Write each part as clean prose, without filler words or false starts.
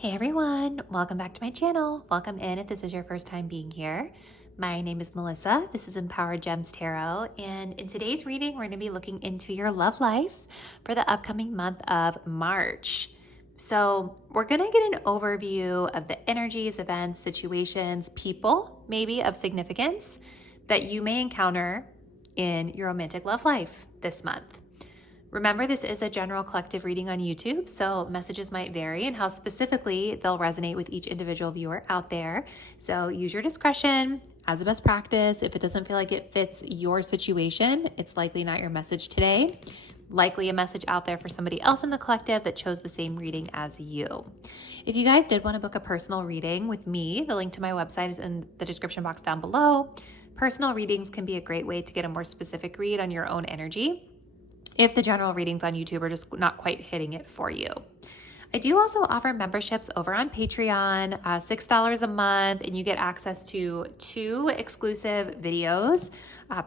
Hey everyone, welcome back to my channel. Welcome in if this is your first time being here. My name is Melissa. This is Empowered Gems Tarot, and in today's reading, we're going to be looking into your love life for the upcoming month of March. So we're going to get an overview of the energies, events, situations, people, maybe of significance that you may encounter in your romantic love life this month. Remember, this is a general collective reading on YouTube, so messages might vary and how specifically they'll resonate with each individual viewer out there. So use your discretion as a best practice. If it doesn't feel like it fits your situation, it's likely not your message today. Likely a message out there for somebody else in the collective that chose the same reading as you. If you guys did want to book a personal reading with me, the link to my website is in the description box down below. Personal readings can be a great way to get a more specific read on your own energy if the general readings on YouTube are just not quite hitting it for you. I do also offer memberships over on Patreon, $6 a month, and you get access to 2 exclusive videos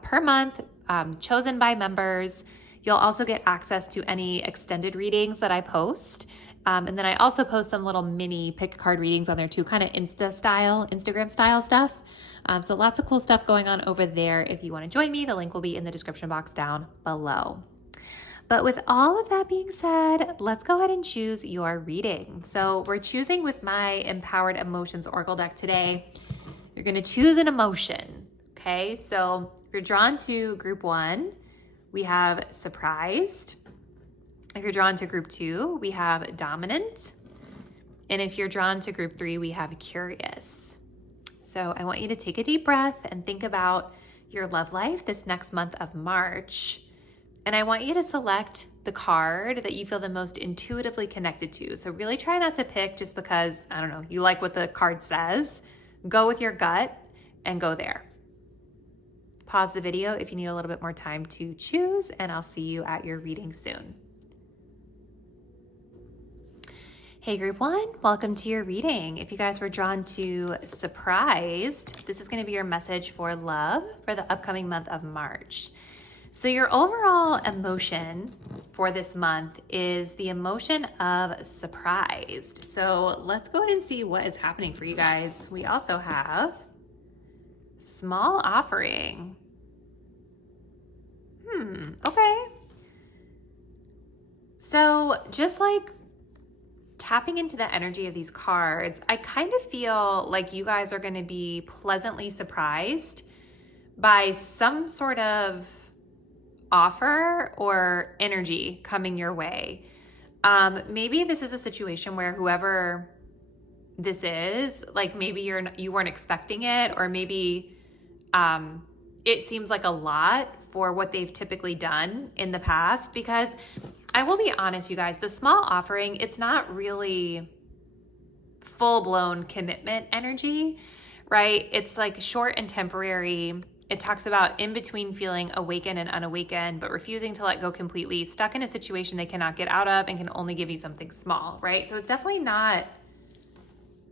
per month chosen by members. You'll also get access to any extended readings that I post. And then I also post some little mini pick card readings on there too, kind of Instagram style stuff. So lots of cool stuff going on over there. If you want to join me, the link will be in the description box down below. But with all of that being said, let's go ahead and choose your reading. So we're choosing with my Empowered Emotions Oracle deck today. You're going to choose an emotion. Okay, so if you're drawn to group 1, we have surprised. If you're drawn to group 2, we have dominant. And if you're drawn to group 3, we have curious. So I want you to take a deep breath and think about your love life this next month of March. And I want you to select the card that you feel the most intuitively connected to. So really try not to pick just because, I don't know, you like what the card says. Go with your gut and go there. Pause the video if you need a little bit more time to choose, and I'll see you at your reading soon. Hey group 1, welcome to your reading. If you guys were drawn to surprised, this is going to be your message for love for the upcoming month of March. So your overall emotion for this month is the emotion of surprised. So let's go ahead and see what is happening for you guys. We also have small offering. Okay. So just like tapping into the energy of these cards, I kind of feel like you guys are going to be pleasantly surprised by some sort of offer or energy coming your way. Maybe this is a situation where whoever this is, like maybe you weren't expecting it, or maybe it seems like a lot for what they've typically done in the past. Because I will be honest, you guys, the small offering, it's not really full-blown commitment energy, right? It's like short and temporary. It talks about in between feeling awakened and unawakened, but refusing to let go completely, stuck in a situation they cannot get out of and can only give you something small, right? So it's definitely not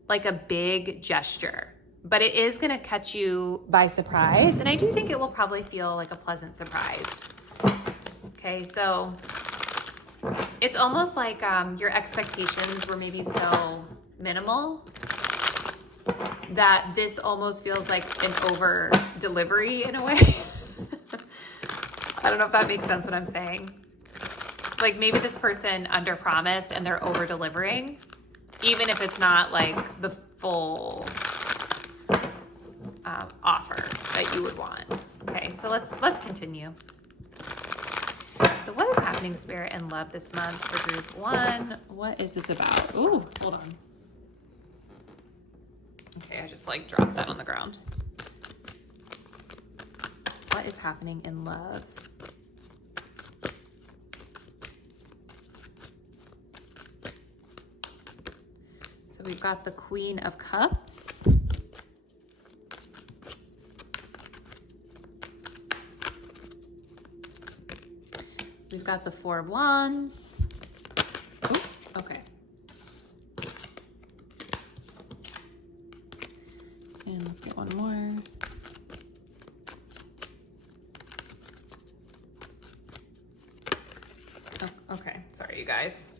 like a big gesture, but it is going to catch you by surprise. And I do think it will probably feel like a pleasant surprise. Okay, so it's almost like your expectations were maybe so minimal that this almost feels like an over delivery in a way. I don't know if that makes sense what I'm saying. Like maybe this person under promised and they're over delivering, even if it's not like the full offer that you would want. Okay, so let's continue. So what is happening, Spirit and Love, this month for group 1? What is this about? Ooh, hold on. Okay, I just like dropped that on the ground. What is happening in love? So we've got the Queen of Cups. We've got the Four of Wands. Ooh, okay. And let's get one more. Oh, okay, sorry you guys.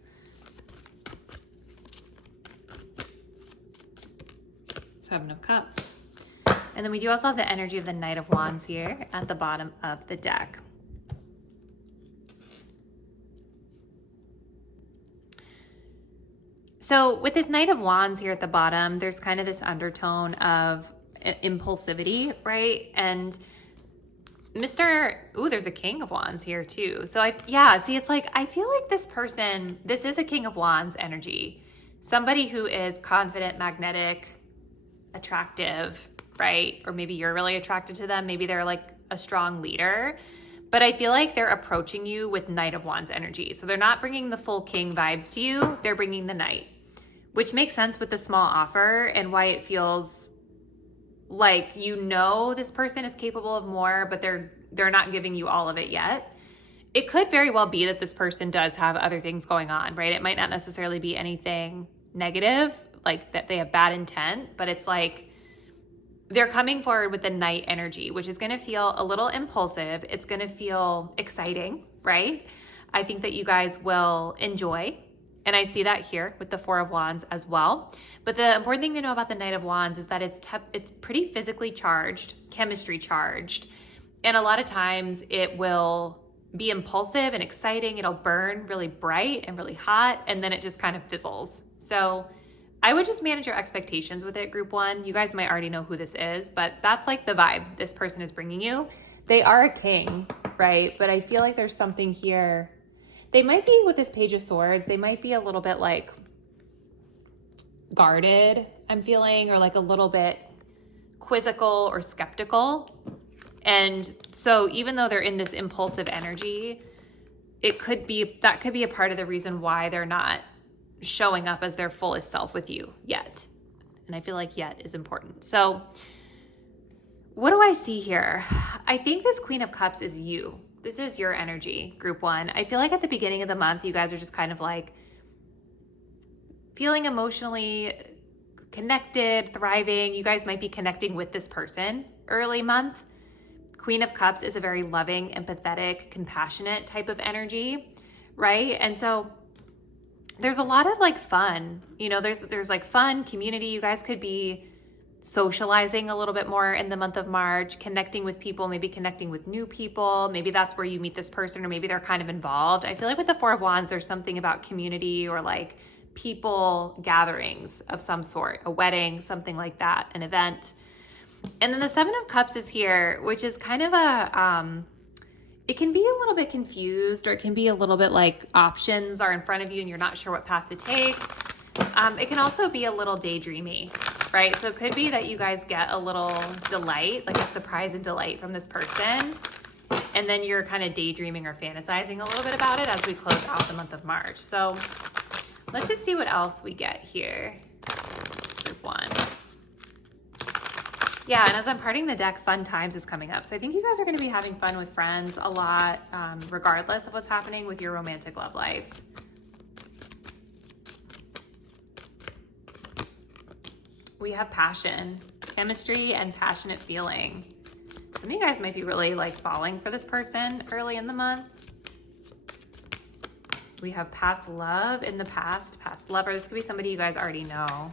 Seven of Cups. And then we do also have the energy of the Knight of Wands here at the bottom of the deck. So with this Knight of Wands here at the bottom, there's kind of this undertone of impulsivity, right? And there's a King of Wands here too. So it's like, I feel like this person, this is a King of Wands energy. Somebody who is confident, magnetic, attractive, right? Or maybe you're really attracted to them. Maybe they're like a strong leader. But I feel like they're approaching you with Knight of Wands energy. So they're not bringing the full King vibes to you. They're bringing the Knight, which makes sense with the small offer and why it feels like, this person is capable of more, but they're not giving you all of it yet. It could very well be that this person does have other things going on, right? It might not necessarily be anything negative, like that they have bad intent, but it's like they're coming forward with the Knight energy, which is going to feel a little impulsive. It's going to feel exciting, right? I think that you guys will enjoy. And I see that here with the Four of Wands as well. But the important thing to know about the Knight of Wands is that it's pretty physically charged, chemistry charged. And a lot of times it will be impulsive and exciting. It'll burn really bright and really hot, and then it just kind of fizzles. So I would just manage your expectations with it, Group 1. You guys might already know who this is, but that's like the vibe this person is bringing you. They are a king, right? But I feel like there's something here. They might be, with this Page of Swords, they might be a little bit like guarded, I'm feeling, or like a little bit quizzical or skeptical. And so even though they're in this impulsive energy, that could be a part of the reason why they're not showing up as their fullest self with you yet. And I feel like yet is important. So what do I see here? I think this Queen of Cups is you. This is your energy, Group 1. I feel like at the beginning of the month, you guys are just kind of like feeling emotionally connected, thriving. You guys might be connecting with this person early month. Queen of Cups is a very loving, empathetic, compassionate type of energy, right? And so there's a lot of like fun, there's like fun, community. You guys could be socializing a little bit more in the month of March, connecting with people, maybe connecting with new people. Maybe that's where you meet this person, or maybe they're kind of involved. I feel like with the Four of Wands, there's something about community or like people gatherings of some sort, a wedding, something like that, an event. And then the Seven of Cups is here, which is kind of it can be a little bit confused, or it can be a little bit like options are in front of you and you're not sure what path to take. It can also be a little daydreamy, right? So it could be that you guys get a little delight, like a surprise and delight from this person. And then you're kind of daydreaming or fantasizing a little bit about it as we close out the month of March. So let's just see what else we get here. Group 1. Yeah, and as I'm parting the deck, fun times is coming up. So I think you guys are going to be having fun with friends a lot, regardless of what's happening with your romantic love life. We have passion, chemistry, and passionate feeling. Some of you guys might be really like falling for this person early in the month. We have past love in the past lover. This could be somebody you guys already know,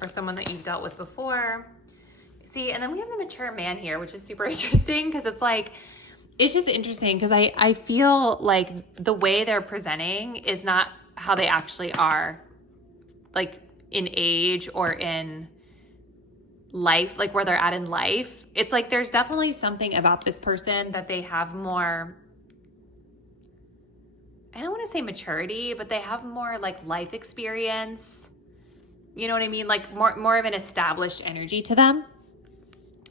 or someone that you've dealt with before. See, and then we have the mature man here, which is super interesting because it's like, it's just interesting because I feel like the way they're presenting is not how they actually are, like in age or in life, like where they're at in life. It's like there's definitely something about this person that they have more, I don't want to say maturity, but they have more like life experience. You know what I mean? Like more of an established energy to them.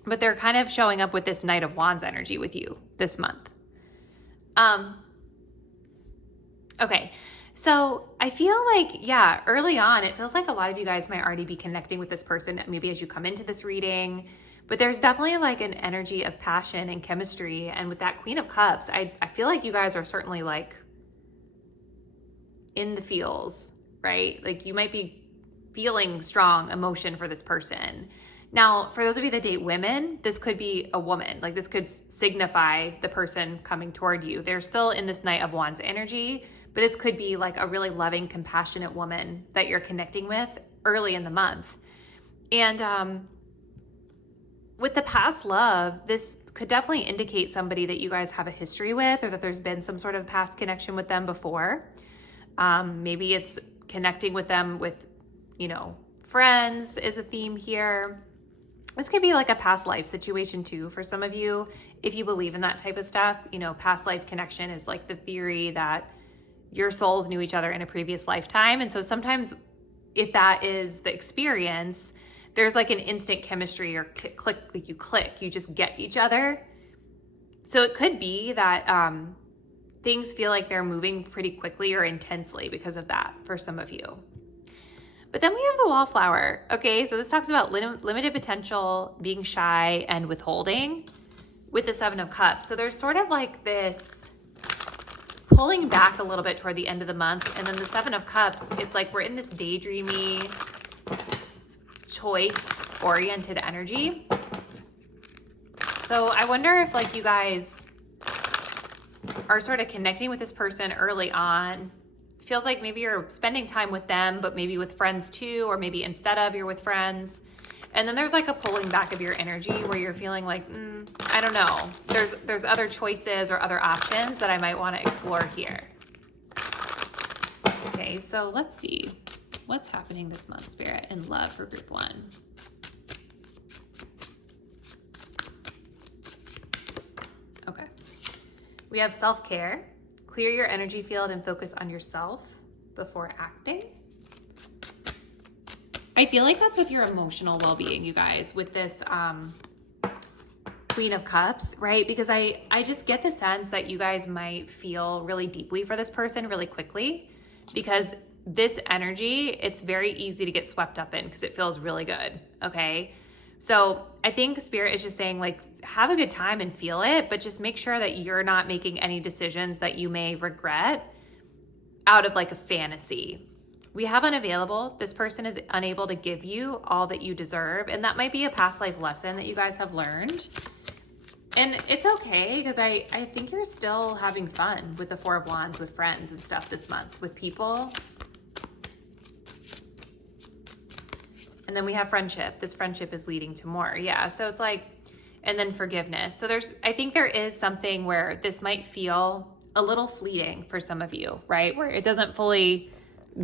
But they're kind of showing up with this Knight of Wands energy with you this month. Okay. So I feel like, yeah, early on, it feels like a lot of you guys might already be connecting with this person, maybe as you come into this reading, but there's definitely like an energy of passion and chemistry. And with that Queen of Cups, I feel like you guys are certainly like in the feels, right? Like you might be feeling strong emotion for this person. Now, for those of you that date women, this could be a woman. Like this could signify the person coming toward you. They're still in this Knight of Wands energy, but this could be like a really loving, compassionate woman that you're connecting with early in the month. And with the past love, this could definitely indicate somebody that you guys have a history with, or that there's been some sort of past connection with them before. Maybe it's connecting with them with, you know, friends is a theme here. This could be like a past life situation too for some of you. If you believe in that type of stuff, you know, past life connection is like the theory that your souls knew each other in a previous lifetime. And so sometimes if that is the experience, there's like an instant chemistry or click, like you just get each other. So it could be that things feel like they're moving pretty quickly or intensely because of that for some of you. But then we have the wallflower. Okay, so this talks about limited potential, being shy, and withholding with the Seven of Cups. So there's sort of like this pulling back a little bit toward the end of the month. And then the Seven of Cups, it's like we're in this daydreamy, choice-oriented energy. So I wonder if like you guys are sort of connecting with this person early on. Feels like maybe you're spending time with them, but maybe with friends too, or maybe instead of you're with friends. And then there's like a pulling back of your energy where you're feeling like, I don't know. There's other choices or other options that I might want to explore here. Okay, so let's see. What's happening this month, Spirit, in love for group 1? Okay. We have self-care. Clear your energy field and focus on yourself before acting. I feel like that's with your emotional well-being, you guys, with this Queen of Cups, right? Because I just get the sense that you guys might feel really deeply for this person really quickly, because this energy, it's very easy to get swept up in because it feels really good, okay? So I think Spirit is just saying, like, have a good time and feel it, but just make sure that you're not making any decisions that you may regret out of like a fantasy. We have unavailable. This person is unable to give you all that you deserve. And that might be a past life lesson that you guys have learned. And it's okay, because I think you're still having fun with the Four of Wands with friends and stuff this month with people. And then we have friendship. This friendship is leading to more. Yeah. So it's like, and then forgiveness. So I think there is something where this might feel a little fleeting for some of you, right? Where it doesn't fully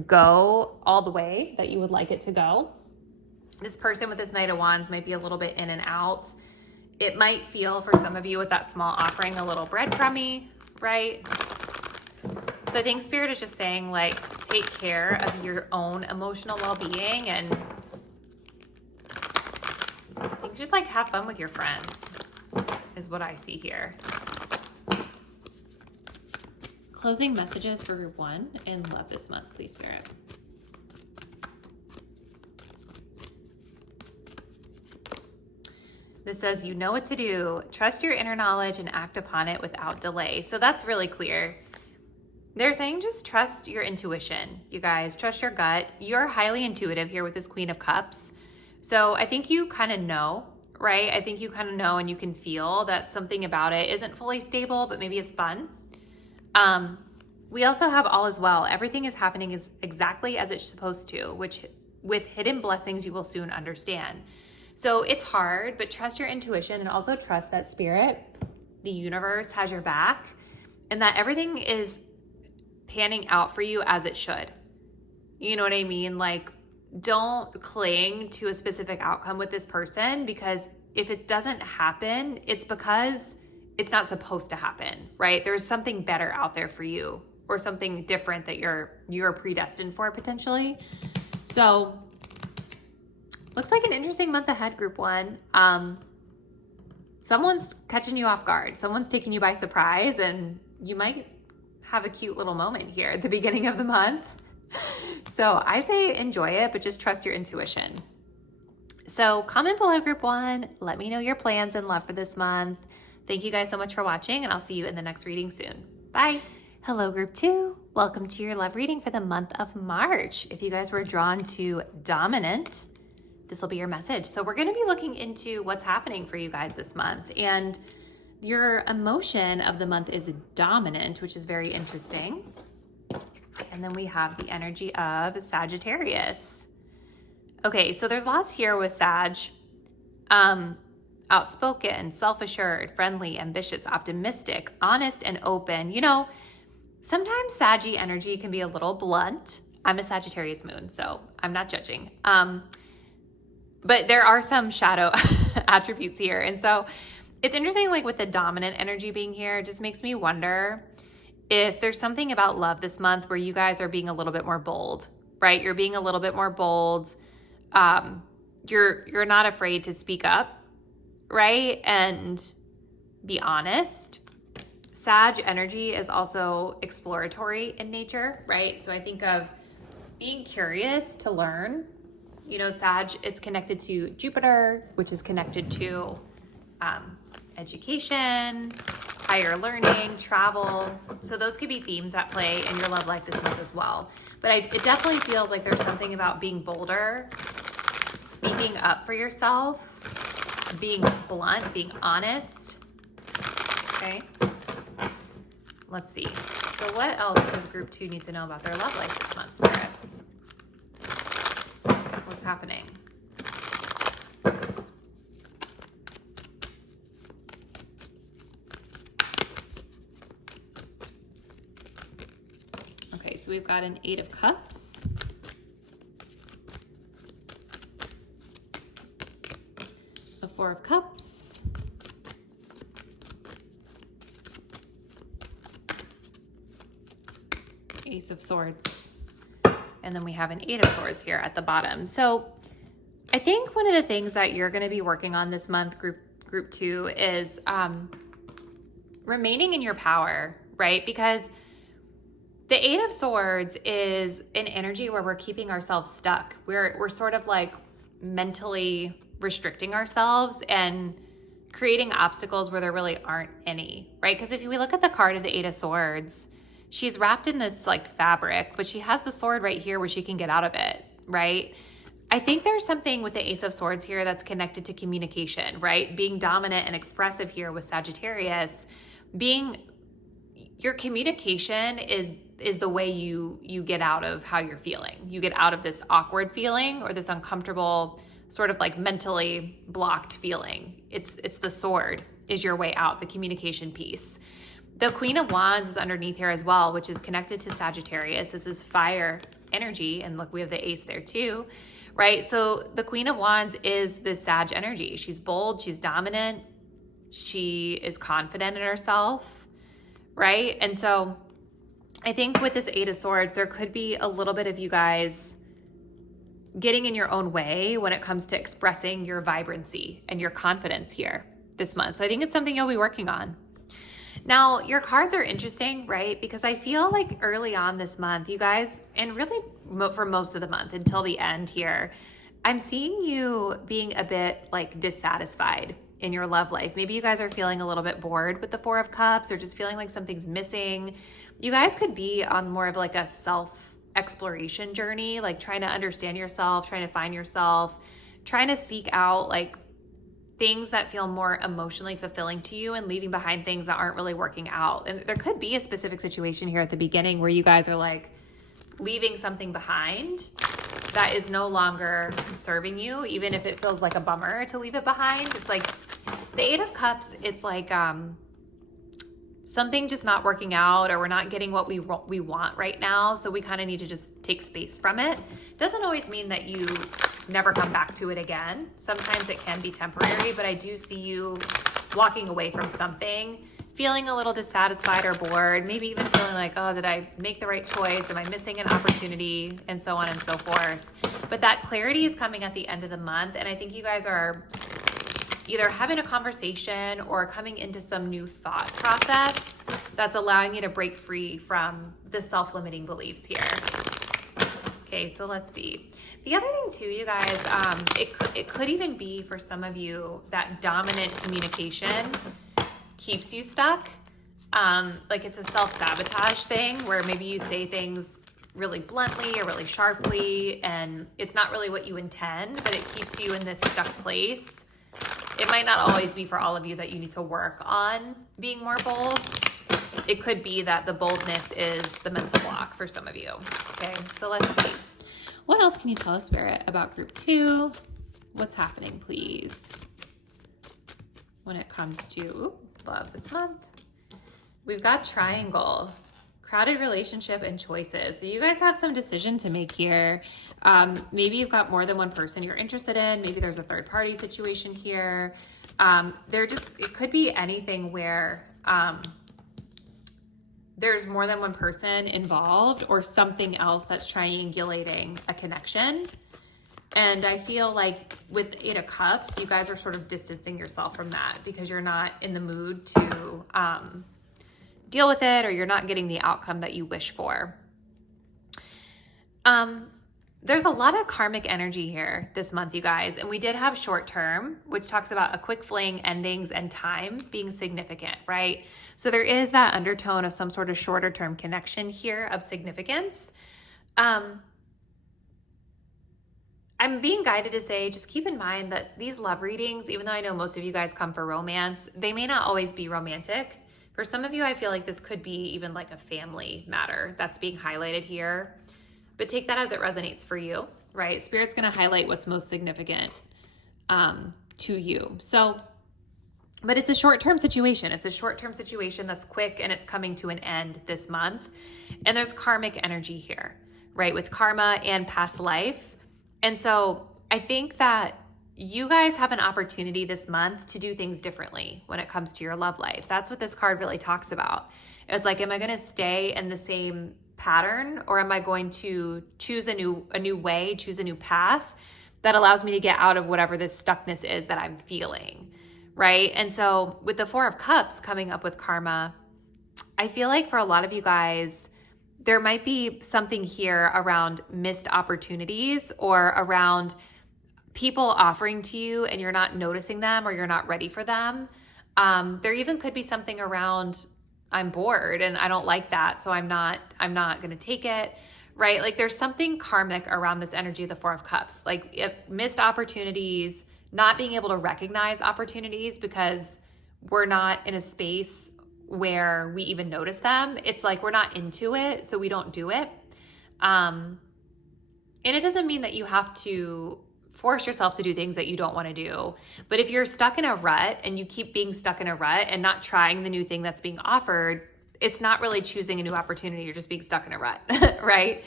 go all the way that you would like it to go. This person with this Knight of Wands might be a little bit in and out. It might feel for some of you with that small offering a little breadcrumby, right? So I think Spirit is just saying, like, take care of your own emotional well-being, and I think just like have fun with your friends is what I see here. Closing messages for group 1 in love this month, please, Spirit. This says, you know what to do. Trust your inner knowledge and act upon it without delay. So that's really clear. They're saying just trust your intuition, you guys. Trust your gut. You're highly intuitive here with this Queen of Cups. So I think you kind of know, right? I think you kind of know and you can feel that something about it isn't fully stable, but maybe it's fun. We also have all is well. Everything is happening exactly as it's supposed to, which with hidden blessings you will soon understand. So it's hard, but trust your intuition, and also trust that Spirit, the universe, has your back, and that everything is panning out for you as it should. You know what I mean? Like, don't cling to a specific outcome with this person, because if it doesn't happen, it's because it's not supposed to happen, right? There's something better out there for you, or something different that you're predestined for potentially. So looks like an interesting month ahead, group 1. Someone's catching you off guard. Someone's taking you by surprise, and you might have a cute little moment here at the beginning of the month. So I say enjoy it, but just trust your intuition. So comment below, group 1. Let me know your plans and love for this month. Thank you guys so much for watching, and I'll see you in the next reading soon. Bye. Hello, group 2. Welcome to your love reading for the month of March. If you guys were drawn to dominant, this will be your message. So we're going to be looking into what's happening for you guys this month. And your emotion of the month is dominant, which is very interesting. And then we have the energy of Sagittarius. Okay, so there's lots here with Sag. Outspoken, self-assured, friendly, ambitious, optimistic, honest, and open. You know, sometimes Saggy energy can be a little blunt. I'm a Sagittarius moon, so I'm not judging. But there are some shadow attributes here. And so it's interesting, like with the dominant energy being here, it just makes me wonder if there's something about love this month where you guys are being a little bit more bold, right? You're being a little bit more bold. You're not afraid to speak up, right? And be honest. Sag energy is also exploratory in nature, right? So I think of being curious to learn. You know, Sag, it's connected to Jupiter, which is connected to education, higher learning, travel. So those could be themes that play in your love life this month as well. But it definitely feels like there's something about being bolder, speaking up for yourself, being blunt, being honest. Okay. Let's see. So what else does group 2 need to know about their love life this month, Spirit? What's happening? Okay, so we've got an 8 of Cups. A 4 of Cups. Ace of Swords. And then we have an 8 of Swords here at the bottom. So I think one of the things that you're going to be working on this month, group 2, is remaining in your power, right? Because the 8 of Swords is an energy where we're keeping ourselves stuck. We're sort of like mentally restricting ourselves and creating obstacles where there really aren't any, right? Because if we look at the card of the 8 of Swords, she's wrapped in this like fabric, but she has the sword right here where she can get out of it, right? I think there's something with the Ace of Swords here that's connected to communication, right? Being dominant and expressive here with Sagittarius, your communication is the way you get out of how you're feeling. You get out of this awkward feeling or this uncomfortable, sort of like mentally blocked feeling. It's the sword is your way out, the communication piece. The Queen of Wands is underneath here as well, which is connected to Sagittarius. This is fire energy. And look, we have the Ace there too, right? So the Queen of Wands is this Sag energy. She's bold, she's dominant, she is confident in herself, right? And so I think with this 8 of Swords, there could be a little bit of you guys getting in your own way when it comes to expressing your vibrancy and your confidence here this month. So I think it's something you'll be working on. Now, your cards are interesting, right? Because I feel like early on this month, you guys, and really for most of the month until the end here, I'm seeing you being a bit like dissatisfied in your love life. Maybe you guys are feeling a little bit bored with the 4 of Cups or just feeling like something's missing. You guys could be on more of like a self-exploration journey, like trying to understand yourself, trying to find yourself, trying to seek out like things that feel more emotionally fulfilling to you and leaving behind things that aren't really working out. And there could be a specific situation here at the beginning where you guys are like leaving something behind that is no longer serving you, even if it feels like a bummer to leave it behind. It's like the 8 of Cups, it's like something just not working out, or we're not getting what we want right now. So we kind of need to just take space from it. Doesn't always mean that you never come back to it again. Sometimes it can be temporary, but I do see you walking away from something, feeling a little dissatisfied or bored, maybe even feeling like, oh, did I make the right choice? Am I missing an opportunity? And so on and so forth. But that clarity is coming at the end of the month. And I think you guys are either having a conversation or coming into some new thought process that's allowing you to break free from the self-limiting beliefs here. Okay, so let's see. The other thing too, you guys, it could even be for some of you that dominant communication keeps you stuck. Like it's a self-sabotage thing where maybe you say things really bluntly or really sharply and it's not really what you intend, but it keeps you in this stuck place. It might not always be for all of you that you need to work on being more bold. It could be that the boldness is the mental block for some of you. Okay, so let's see. What else can you tell us, Spirit, about group 2? What's happening, please, when it comes to love this month? We've got triangle, crowded relationship, and choices. So you guys have some decision to make here. Maybe you've got more than one person you're interested in. Maybe there's a third party situation here. It could be anything where there's more than one person involved or something else that's triangulating a connection. And I feel like with 8 of Cups, you guys are sort of distancing yourself from that because you're not in the mood to deal with it, or you're not getting the outcome that you wish for. There's a lot of karmic energy here this month, you guys. And we did have short term, which talks about a quick fling, endings, and time being significant, right? So there is that undertone of some sort of shorter term connection here of significance. I'm being guided to say, just keep in mind that these love readings, even though I know most of you guys come for romance, they may not always be romantic. For some of you, I feel like this could be even like a family matter that's being highlighted here. But take that as it resonates for you, right? Spirit's going to highlight what's most significant to you. So, but it's a short-term situation. It's a short-term situation that's quick and it's coming to an end this month. And there's karmic energy here, right? With karma and past life. And so I think that you guys have an opportunity this month to do things differently when it comes to your love life. That's what this card really talks about. It's like, am I going to stay in the same pattern, or am I going to choose a new way, choose a new path that allows me to get out of whatever this stuckness is that I'm feeling, right? And so with the 4 of Cups coming up with karma, I feel like for a lot of you guys, there might be something here around missed opportunities or around people offering to you and you're not noticing them or you're not ready for them. There even could be something around, I'm bored and I don't like that, so I'm not going to take it, right? Like there's something karmic around this energy of the 4 of Cups, like if missed opportunities, not being able to recognize opportunities because we're not in a space where we even notice them. It's like we're not into it, so we don't do it. And it doesn't mean that you have to force yourself to do things that you don't want to do. But if you're stuck in a rut and you keep being stuck in a rut and not trying the new thing that's being offered, it's not really choosing a new opportunity. You're just being stuck in a rut, right?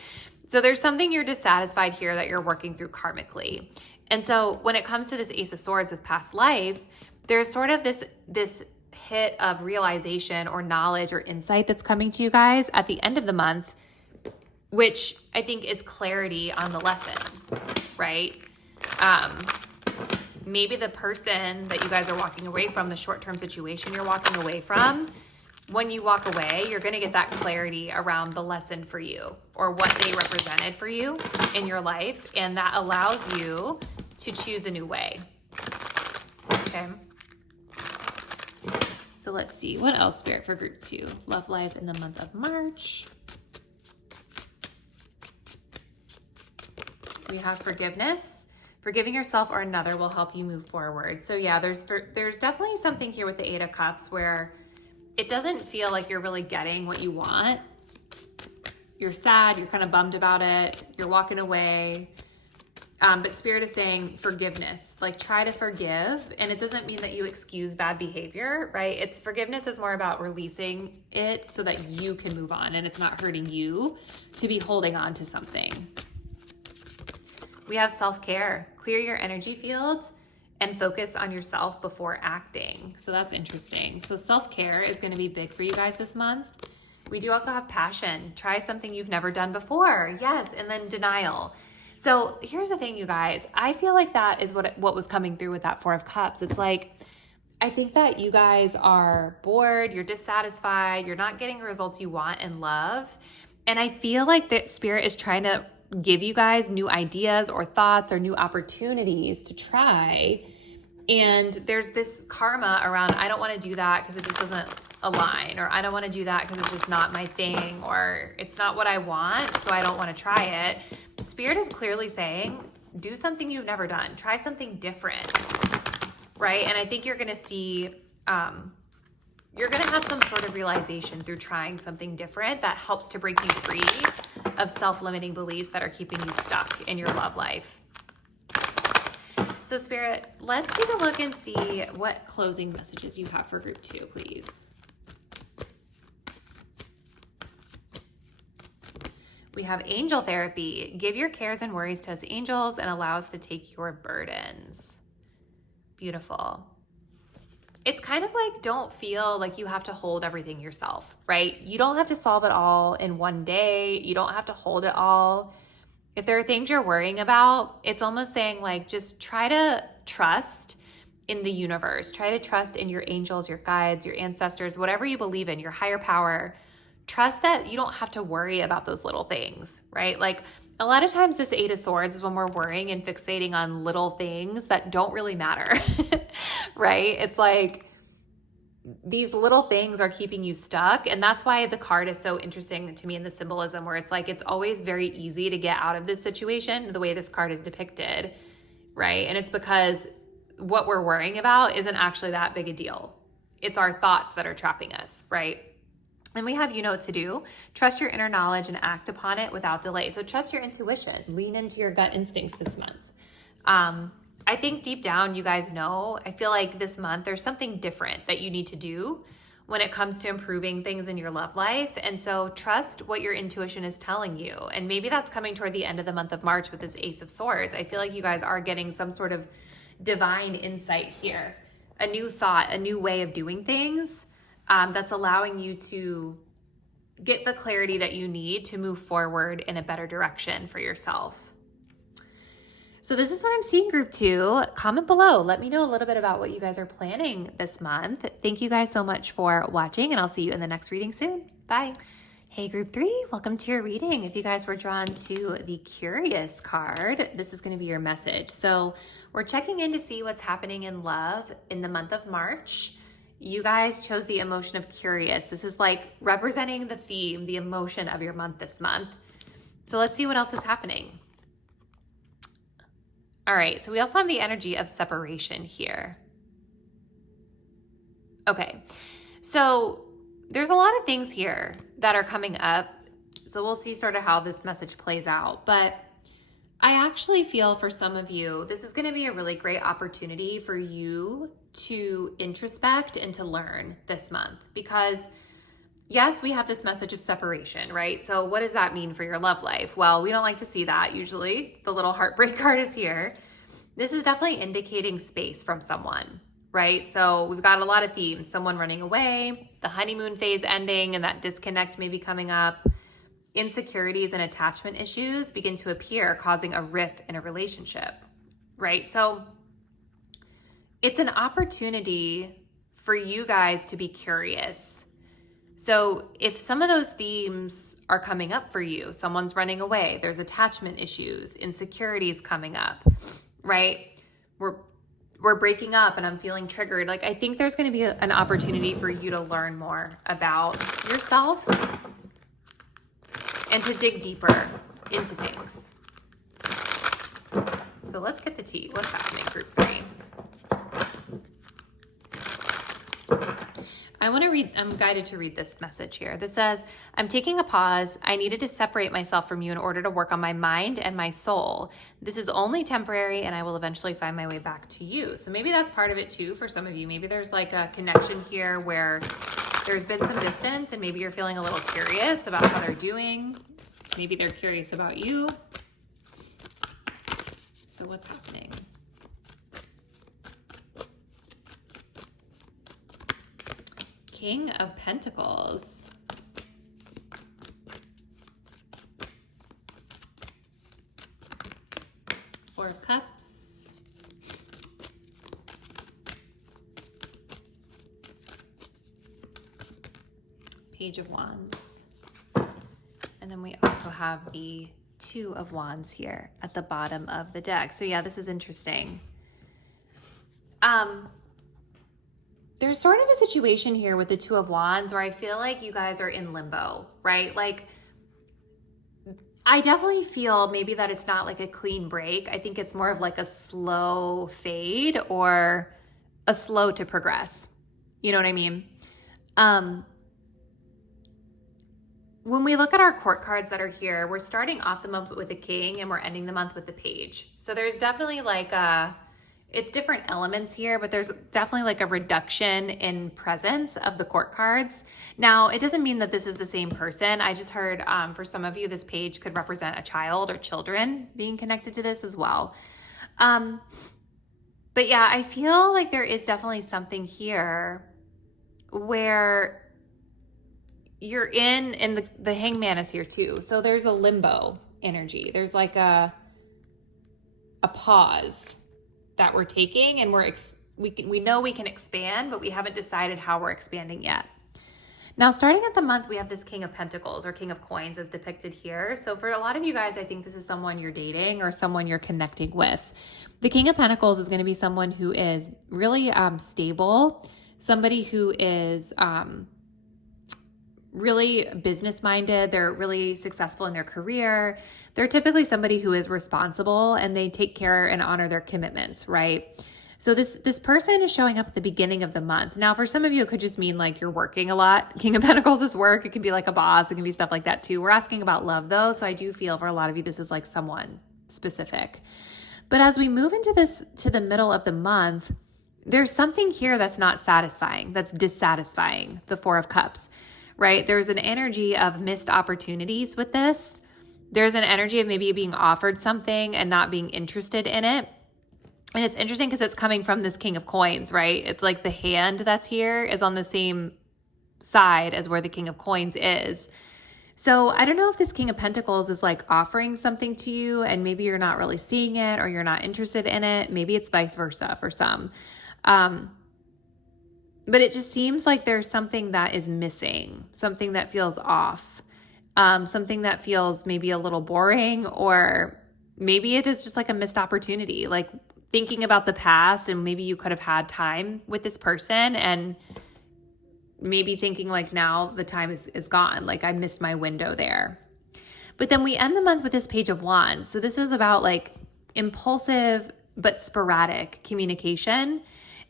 So there's something you're dissatisfied here that you're working through karmically. And so when it comes to this Ace of Swords with past life, there's sort of this hit of realization or knowledge or insight that's coming to you guys at the end of the month, which I think is clarity on the lesson, right? Maybe the person that you guys are walking away from, the short-term situation you're walking away from, when you walk away, you're going to get that clarity around the lesson for you or what they represented for you in your life. And that allows you to choose a new way. Okay. So let's see. What else, Spirit, for group 2? Love life in the month of March. We have forgiveness. Forgiving yourself or another will help you move forward. So yeah, there's definitely something here with the 8 of Cups where it doesn't feel like you're really getting what you want. You're sad, you're kind of bummed about it, you're walking away. But Spirit is saying forgiveness, like try to forgive. And it doesn't mean that you excuse bad behavior, right? Forgiveness is more about releasing it so that you can move on and it's not hurting you to be holding on to something. We have self-care. Clear your energy field and focus on yourself before acting. So that's interesting. So self-care is going to be big for you guys this month. We do also have passion. Try something you've never done before. Yes, and then denial. So here's the thing, you guys. I feel like that is what was coming through with that 4 of Cups. It's like, I think that you guys are bored, you're dissatisfied, you're not getting the results you want in love. And I feel like that Spirit is trying to give you guys new ideas or thoughts or new opportunities to try. And there's this karma around, I don't want to do that because it just doesn't align, or I don't want to do that because it's just not my thing, or it's not what I want, so I don't want to try it. Spirit is clearly saying, do something you've never done. Try something different, right? And I think you're going to see you're going to have some sort of realization through trying something different that helps to break you free of self-limiting beliefs that are keeping you stuck in your love life. So Spirit, let's take a look and see what closing messages you have for group 2, please. We have angel therapy. Give your cares and worries to us angels and allow us to take your burdens. Beautiful. It's kind of like, don't feel like you have to hold everything yourself, right? You don't have to solve it all in one day. You don't have to hold it all. If there are things you're worrying about, it's almost saying like, just try to trust in the universe. Try to trust in your angels, your guides, your ancestors, whatever you believe in, your higher power. Trust that you don't have to worry about those little things, right? Like a lot of times this 8 of Swords is when we're worrying and fixating on little things that don't really matter, right? It's like these little things are keeping you stuck. And that's why the card is so interesting to me in the symbolism, where it's like, it's always very easy to get out of this situation the way this card is depicted, right? And it's because what we're worrying about isn't actually that big a deal. It's our thoughts that are trapping us, right? And we have, you know what to do. Trust your inner knowledge and act upon it without delay. So trust your intuition. Lean into your gut instincts this month. I think deep down, you guys know, I feel like this month there's something different that you need to do when it comes to improving things in your love life. And so trust what your intuition is telling you. And maybe that's coming toward the end of the month of March with this Ace of Swords. I feel like you guys are getting some sort of divine insight here. A new thought, a new way of doing things. That's allowing you to get the clarity that you need to move forward in a better direction for yourself. So this is what I'm seeing, group 2. Comment below. Let me know a little bit about what you guys are planning this month. Thank you guys so much for watching, and I'll see you in the next reading soon. Bye. Hey, group 3, welcome to your reading. If you guys were drawn to the Curious card, this is going to be your message. So we're checking in to see what's happening in love in the month of March. You guys chose the emotion of curious. This is like representing the theme, the emotion of your month this month. So let's see what else is happening. All right, so we also have the energy of separation here. Okay, so there's a lot of things here that are coming up. So we'll see sort of how this message plays out. But I actually feel for some of you, this is going to be a really great opportunity for you to introspect and to learn this month. Because yes, we have this message of separation, right? So what does that mean for your love life? Well, we don't like to see that usually. The little heartbreak card is here. This is definitely indicating space from someone, right? So we've got a lot of themes. Someone running away, the honeymoon phase ending, and that disconnect maybe coming up. Insecurities and attachment issues begin to appear, causing a rift in a relationship, right? So it's an opportunity for you guys to be curious. So if some of those themes are coming up for you, someone's running away, there's attachment issues, insecurities coming up, right? We're breaking up and I'm feeling triggered. Like, I think there's going to be an opportunity for you to learn more about yourself and to dig deeper into things. So let's get the tea. What's happening, group 3? I want to read, I'm guided to read this message here. This says, I'm taking a pause. I needed to separate myself from you in order to work on my mind and my soul. This is only temporary and I will eventually find my way back to you. So maybe that's part of it too for some of you. Maybe there's like a connection here where there's been some distance and maybe you're feeling a little curious about how they're doing. Maybe they're curious about you. So what's happening? King of Pentacles. Four of Cups. Page of Wands. And then we also have the Two of Wands here at the bottom of the deck. So yeah, this is interesting. There's sort of a situation here with the Two of Wands where I feel like you guys are in limbo, right? Like, I definitely feel maybe that it's not like a clean break. I think it's more of like a slow fade or a slow to progress. You know what I mean? When we look at our court cards that are here, we're starting off the month with the King and we're ending the month with the Page. So there's definitely like it's different elements here, but there's definitely like a reduction in presence of the court cards. Now, it doesn't mean that this is the same person. I just heard for some of you, this page could represent a child or children being connected to this as well. But yeah, I feel like there is definitely something here where you're in, and the Hangman is here too. So there's a limbo energy. There's like a pause that we're taking, and we know we can expand, but we haven't decided how we're expanding yet. Now, starting at the month, we have this King of Pentacles or King of Coins as depicted here. So for a lot of you guys, I think this is someone you're dating or someone you're connecting with. The King of Pentacles is going to be someone who is really stable, somebody who is really business-minded. They're really successful in their career. They're typically somebody who is responsible and they take care and honor their commitments, right? So this person is showing up at the beginning of the month. Now, for some of you, it could just mean like you're working a lot. King of Pentacles is work. It can be like a boss. It can be stuff like that too. We're asking about love though. So I do feel for a lot of you, this is like someone specific. But as we move into this, to the middle of the month, there's something here that's not satisfying, that's dissatisfying, the Four of Cups. Right? There's an energy of missed opportunities with this. There's an energy of maybe being offered something and not being interested in it. And it's interesting because it's coming from this King of Coins, right? It's like the hand that's here is on the same side as where the King of Coins is. So I don't know if this King of Pentacles is like offering something to you and maybe you're not really seeing it or you're not interested in it. Maybe it's vice versa for some. But it just seems like there's something that is missing, something that feels off, something that feels maybe a little boring, or maybe it is just like a missed opportunity, like thinking about the past and maybe you could have had time with this person and maybe thinking like now the time is gone, like I missed my window there. But then we end the month with this Page of Wands. So this is about like impulsive but sporadic communication.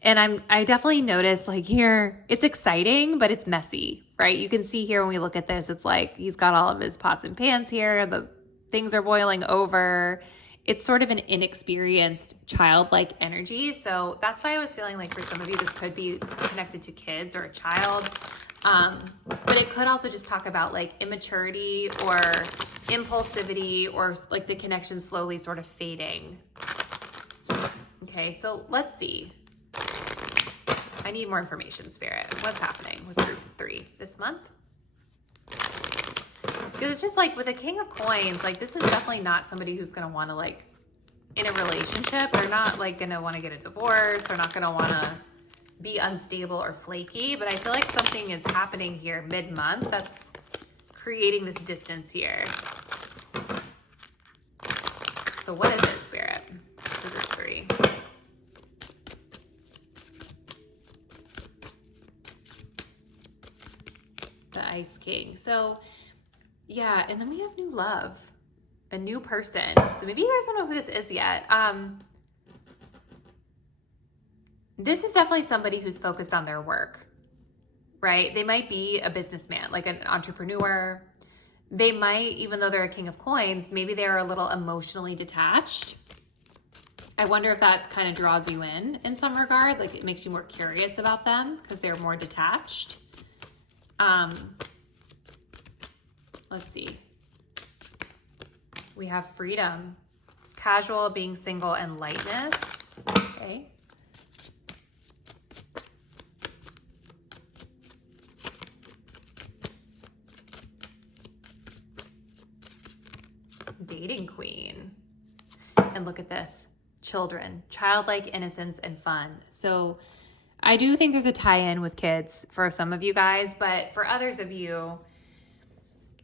And I definitely noticed like here, it's exciting, but it's messy, right? You can see here when we look at this, it's like he's got all of his pots and pans here. The things are boiling over. It's sort of an inexperienced childlike energy. So that's why I was feeling like for some of you, this could be connected to kids or a child. But it could also just talk about like immaturity or impulsivity or like the connection slowly sort of fading. Okay, so let's see. I need more information, Spirit. What's happening with group 3 this month? Because it's just like with a King of Coins, like this is definitely not somebody who's going to want to like in a relationship. They're not like going to want to get a divorce. They're not going to want to be unstable or flaky. But I feel like something is happening here mid-month that's creating this distance here. So what is it, Spirit? For group 3. The Ice King. So yeah, and then we have new love, a new person. So maybe you guys don't know who this is yet. This is definitely somebody who's focused on their work, right? They might be a businessman, like an entrepreneur. They might, even though they're a King of Coins, maybe they're a little emotionally detached. I wonder if that kind of draws you in some regard, like it makes you more curious about them because they're more detached. Let's see. We have freedom, casual, being single, and lightness. Okay. Dating queen. And look at this. Children, childlike innocence and fun. So I do think there's a tie-in with kids for some of you guys, but for others of you,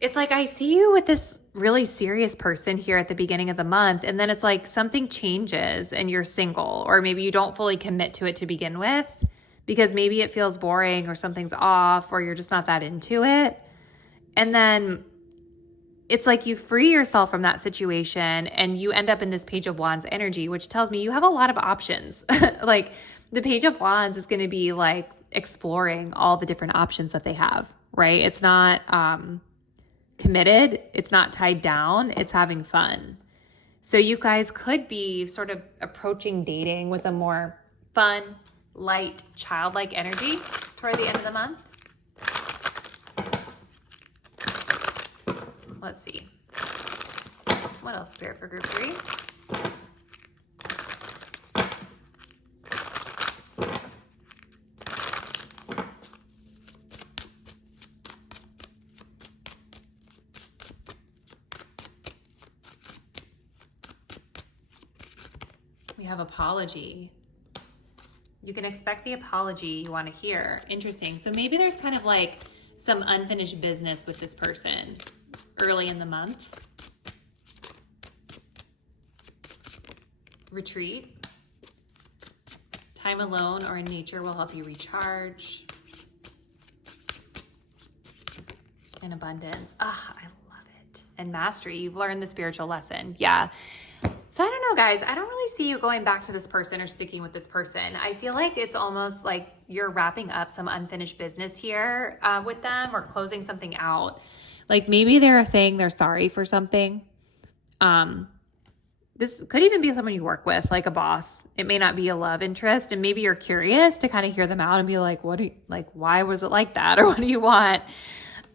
it's like I see you with this really serious person here at the beginning of the month, and then it's like something changes and you're single, or maybe you don't fully commit to it to begin with because maybe it feels boring or something's off or you're just not that into it. And then it's like you free yourself from that situation and you end up in this Page of Wands energy, which tells me you have a lot of options. Like the Page of Wands is going to be like exploring all the different options that they have, right? It's not committed. It's not tied down. It's having fun. So you guys could be sort of approaching dating with a more fun, light, childlike energy toward the end of the month. Let's see. What else, Spirit, for group 3? We have apology. You can expect the apology you want to hear. Interesting. So maybe there's kind of like some unfinished business with this person early in the month. Retreat. Time alone or in nature will help you recharge. And abundance. Ah, I love it. And mastery. You've learned the spiritual lesson. Yeah. So I don't know, guys. I don't really see you going back to this person or sticking with this person. I feel like it's almost like you're wrapping up some unfinished business here with them, or closing something out. Like maybe they're saying they're sorry for something. This could even be someone you work with, like a boss. It may not be a love interest, and maybe you're curious to kind of hear them out and be like, why was it like that? Or what do you want?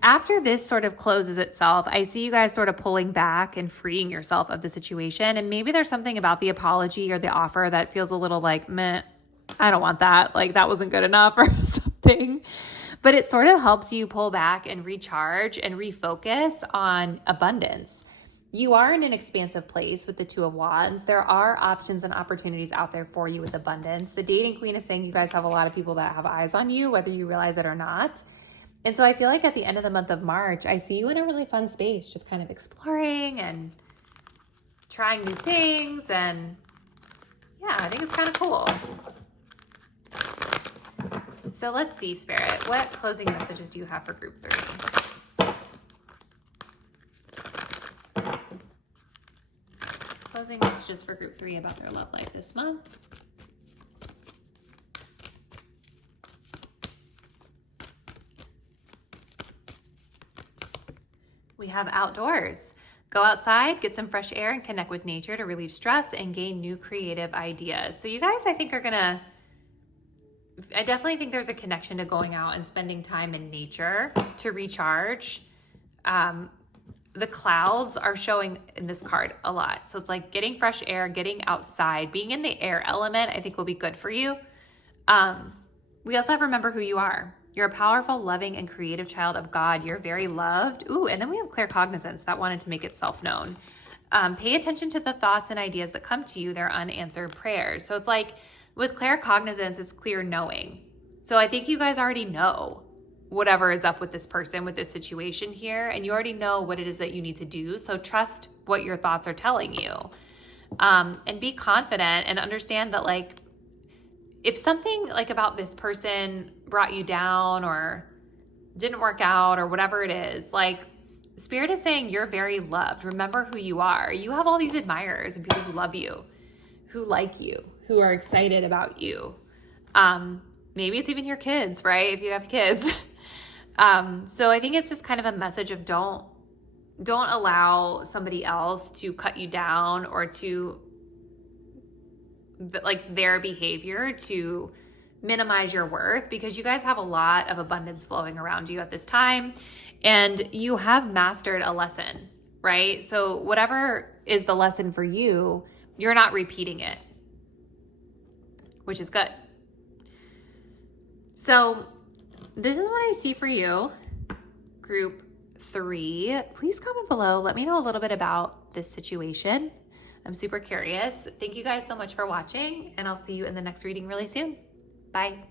After this sort of closes itself, I see you guys sort of pulling back and freeing yourself of the situation. And maybe there's something about the apology or the offer that feels a little like, meh, I don't want that. Like that wasn't good enough or something. But it sort of helps you pull back and recharge and refocus on abundance. You are in an expansive place with the Two of Wands. There are options and opportunities out there for you with abundance. The dating queen is saying you guys have a lot of people that have eyes on you, whether you realize it or not. And so I feel like at the end of the month of March, I see you in a really fun space, just kind of exploring and trying new things. And yeah, I think it's kind of cool. So let's see, Spirit, what closing messages do you have for group 3? Closing messages for group 3 about their love life this month. We have outdoors. Go outside, get some fresh air, and connect with nature to relieve stress and gain new creative ideas. So you guys, I think, I definitely think there's a connection to going out and spending time in nature to recharge. The clouds are showing in this card a lot. So it's like getting fresh air, getting outside, being in the air element, I think will be good for you. We also have to remember who you are. You're a powerful, loving, and creative child of God. You're very loved. Ooh, and then we have claircognizance that wanted to make itself known. Pay attention to the thoughts and ideas that come to you. They're unanswered prayers. So it's like with claircognizance, it's clear knowing. So I think you guys already know whatever is up with this person, with this situation here, and you already know what it is that you need to do. So trust what your thoughts are telling you, and be confident and understand that, like, if something like about this person brought you down or didn't work out or whatever it is, like Spirit is saying you're very loved. Remember who you are. You have all these admirers and people who love you, who like you, who are excited about you. Maybe it's even your kids, right? If you have kids. So I think it's just kind of a message of don't allow somebody else to cut you down or to like their behavior to minimize your worth, because you guys have a lot of abundance flowing around you at this time and you have mastered a lesson, right? So whatever is the lesson for you, you're not repeating it, which is good. So this is what I see for you, group 3. Please comment below. Let me know a little bit about this situation. I'm super curious. Thank you guys so much for watching, and I'll see you in the next reading really soon. Bye.